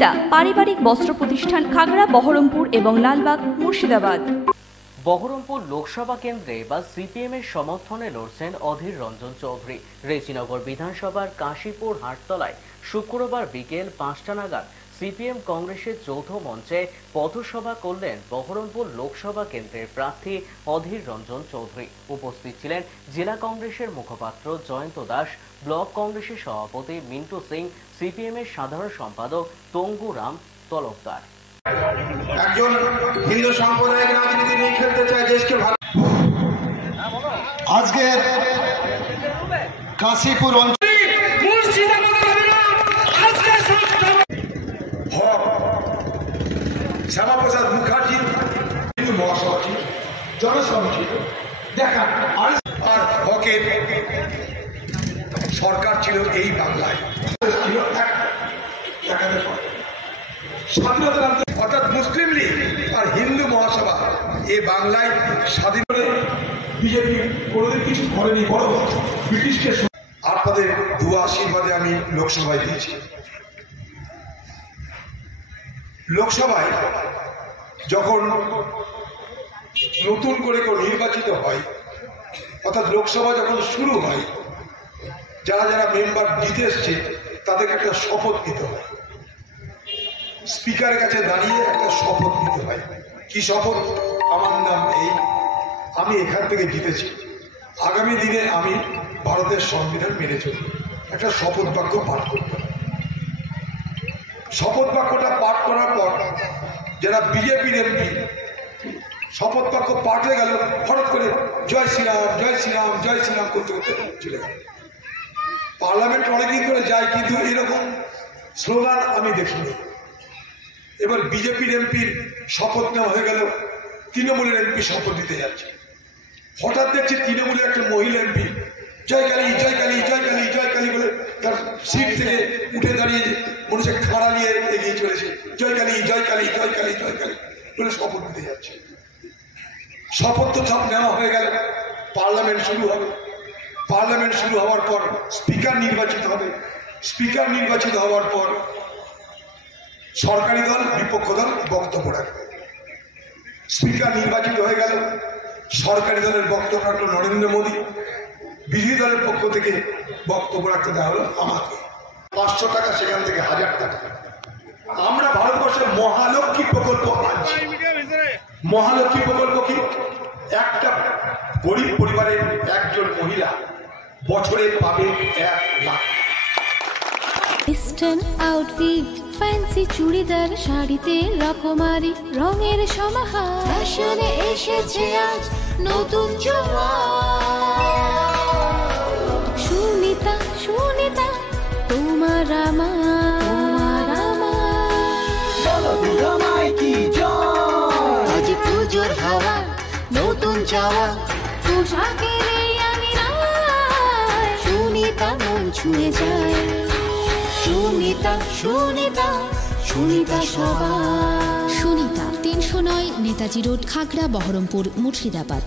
সুনিতা পারিবারিক বস্ত্র প্রতিষ্ঠান খাগড়া বহরমপুর এবং লালবাগ মুর্শিদাবাদ। বহরমপুর লোকসভা কেন্দ্রে বা সিপিএম এর সমর্থনে লড়ছেন অধীর রঞ্জন চৌধুরী। রেজিনগর বিধানসভার কাশীপুর হাটতলায় শুক্রবার বিকেল 5টা নাগাদ সিপিএম কংগ্রেসের যৌথ মঞ্চে পথসভা করলেন বহরমপুর লোকসভা কেন্দ্রের প্রার্থী অধীর রঞ্জন চৌধুরী। উপস্থিত ছিলেন জেলা কংগ্রেসের মুখপাত্র জয়ন্ত দাস, ব্লক কংগ্রেসের সভাপতি মিন্টু সিং, সিপিএম এর সাধারণ সম্পাদক তঙ্গুরাম তলবদার। একজন হিন্দু সাম্প্রদায়িক রাজনীতি নিয়ে খেলতে চায় দেশকে। আজকে কাশীপুর অঞ্চলে শ্যামাপ্রসাদ মুখার্জি হিন্দু মহাসভা ছিল, জনসভা ছিল, দেখা আর হকের সরকার ছিল এই বাংলায়, ছিল স্বাধীনতা অর্থাৎ মুসলিম লীগ আর হিন্দু মহাসভা এ বাংলায় স্বাধীন। বিজেপি কোনোদিন কিছু করেনি, বড় ব্রিটিশকে আপনাদের দুয়া আশীর্বাদে আমি লোকসভায় দিয়েছি। লোকসভায় যখন নতুন করে কেউ নির্বাচিত হয়, অর্থাৎ লোকসভা যখন শুরু হয়, যারা যারা মেম্বার জিতে এসছে তাদেরকে একটা শপথ নিতে হয়। স্পিকারের কাছে দাঁড়িয়ে একটা শপথ নিতে হয়। কি শপথ? আমার নাম এই, আমি এখান থেকে জিতেছি, আগামী দিনে আমি ভারতের সংবিধান মেনে চলব। একটা শপথ বাক্য পাঠ করতে হয়। শপথ বাক্যটা পাঠ করার পর যারা বিজেপির এমপি শপথ বাক্য পাঠ হয়ে গেল, হঠাৎ করে জয় শ্রীরাম জয় শ্রীরাম জয় শ্রীরাম করতে করতে চলে গেল। পার্লামেন্ট অনেকদিন ধরে যায়, কিন্তু এরকম স্লোগান আমি দেখিনি। এবার বিজেপির এমপির শপথ নেওয়া হয়ে গেল, তৃণমূলের এমপি শপথ দিতে যাচ্ছে। হঠাৎ দেখছি তৃণমূলের একটা মহিলা এমপি জয় কালী জয় কালী জয় কালী জয় কালী বলে তার সিট থেকে উঠে দাঁড়িয়ে মনে হচ্ছে খাড়া নিয়ে এগিয়ে চলেছে, জয় কালী জয় কালী জয় কালী জয় কালী বলে শপথ দিতে যাচ্ছে। শপথ তো সব নেওয়া হয়ে গেল, পার্লামেন্ট শুরু হবে। পার্লামেন্ট শুরু হওয়ার পর স্পিকার নির্বাচিত হবে। স্পিকার নির্বাচিত হওয়ার পর সরকারি দল বিপক্ষ দল বক্তব্য রাখবে। স্পিকার নির্বাচিত হয়ে গেল, সরকারি দলের বক্তব্য রাখলো নরেন্দ্র মোদী, বিরোধী দলের পক্ষ থেকে বক্তব্য রাখতে দেওয়া হলো আমাকে। 500 টাকা, সেখান থেকে 1000 টাকা। আমরা ভারতবর্ষের মহালক্ষ্মী প্রকল্প আনছি। মহালক্ষ্মী প্রকল্প কি? একটা গরিব পরিবারের একজন মহিলা বছরে পাবে 1 lakh. Eastern outfit, fancy churidar, শাড়িতে রকমারি রঙের সমাহার, ফ্যাশনে এসেছে আজ নতুন সুনিতা সুনিতা তোমার আমার আজ পুজোর হাওয়া, নতুন চাওয়া পোশাকের আমি সুনিতা মন ছুঁয়ে যায়। সুনিতা সুনিতা সুনিতা সবার। সুনিতা 309 নেতাজি রোড, খাগড়া বহরমপুর মুর্শিদাবাদ।